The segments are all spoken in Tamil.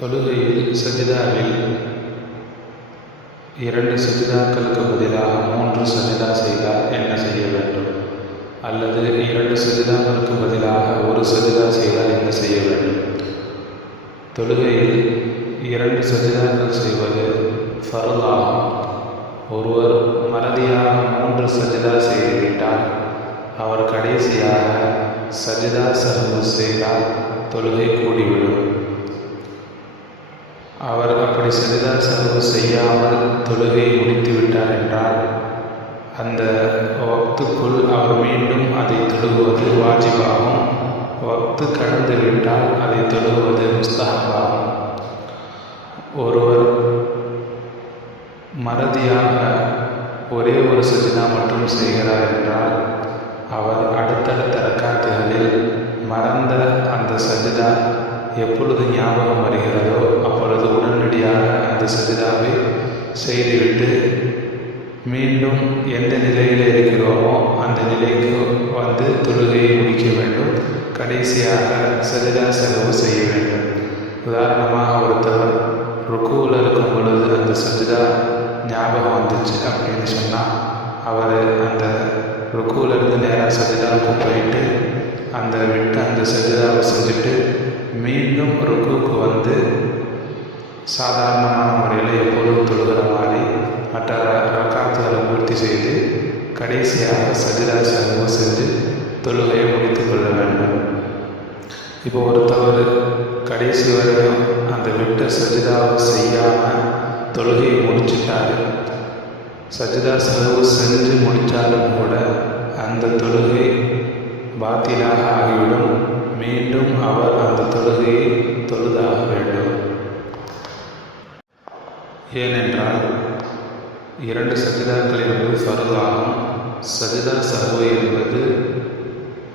தொழுகையில் சஜிதாவில் 2 சஜிதாக்களுக்கு பதிலாக 3 சஜிதா செய்தால் என்ன செய்ய வேண்டும்? அல்லது 2 சஜிதாக்களுக்கு பதிலாக 1 சஜிதா செய்தால் என்ன செய்ய வேண்டும்? தொழுகையில் 2 சஜிதாக்கள் செய்வது ஃபர்லாகும். ஒருவர் மறதியாக 3 சஜிதா செய்துவிட்டால் அவர் கடைசியாக சஜிதா சஹ்வு செய்தால் தொழுகை கூடிவிடும். அவர் அப்படி சஜிதா சஹ்வு செய்யாமல் தொழுகை முடித்துவிட்டார் என்றால் அந்த வக்துக்குள் அவர் மீண்டும் அதை தொழுவது வாஜிபாகும். வக்து கடந்து விட்டால் அதை தொழுவது முஸ்தஹபாகும். ஒருவர் மறதியாக ஒரே ஒரு சஜிதா மட்டும் செய்கிறார் என்றால் அவர் அடுத்தடுத்த ரக்காத்துகளில் மறந்த அந்த சஜிதா எப்பொழுது ஞாபகம் வருகிறதோ அப்பொழுது உடனடியாக அந்த சஜிதாவை செய்துவிட்டு மீண்டும் எந்த நிலையில் இருக்கிறோமோ அந்த நிலைக்கு வந்து தொழுகையை முடிக்க வேண்டும். கடைசியாக சஜிதா சஹ்வு செய்ய வேண்டும். உதாரணமாக ஒருத்தவர் ருக்குவில் இருக்கும் பொழுது அந்த சஜிதா ஞாபகம் வந்துச்சு அப்படின்னு சொன்னால் அவர் அந்த ருக்குவிலிருந்து நேராக சஜிதாவுக்கு போயிட்டு அந்த சஜிதாவை செஞ்சுட்டு மீண்டும் ருக்குவுக்கு வந்து சாதாரணமான முறையில் எப்பொழுதும் தொழுகிற மாதிரி மற்ற ரக்காத்துகளை பூர்த்தி செய்து கடைசியாக சஜிதா சஹ்வு செஞ்சு தொழுகையை முடித்து கொள்ள வேண்டும். இப்போ ஒருத்தவர் கடைசி வரையும் அந்த விட்ட சஜிதாவை செய்யாமல் தொழுகையை முடிச்சுட்டாரு. சஜிதா சஹ்வு செஞ்சு முடித்தாலும் கூட அந்த தொழுகை பாத்திலாக ஆகிவிடும். மீண்டும் அவர் அந்த தொழுகையை தொழுதாக வேண்டும். ஏனென்றால் 2 சஜிதாக்கள் என்பது ஃபர்லாகும். சஜிதா சஹ்வு என்பது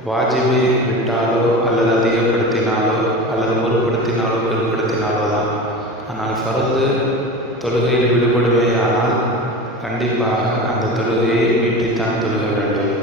வாஜிபை விட்டாலோ அல்லது அதிகப்படுத்தினாலோ அல்லது முற்படுத்தினாலோ பிற்படுத்தினாலோ தான். ஆனால் ஃபர்து தொழுகையில் விடுபடுமையானால் கண்டிப்பாக அந்த தொழுகையை மீட்டித்தான் தொழுக வேண்டும்.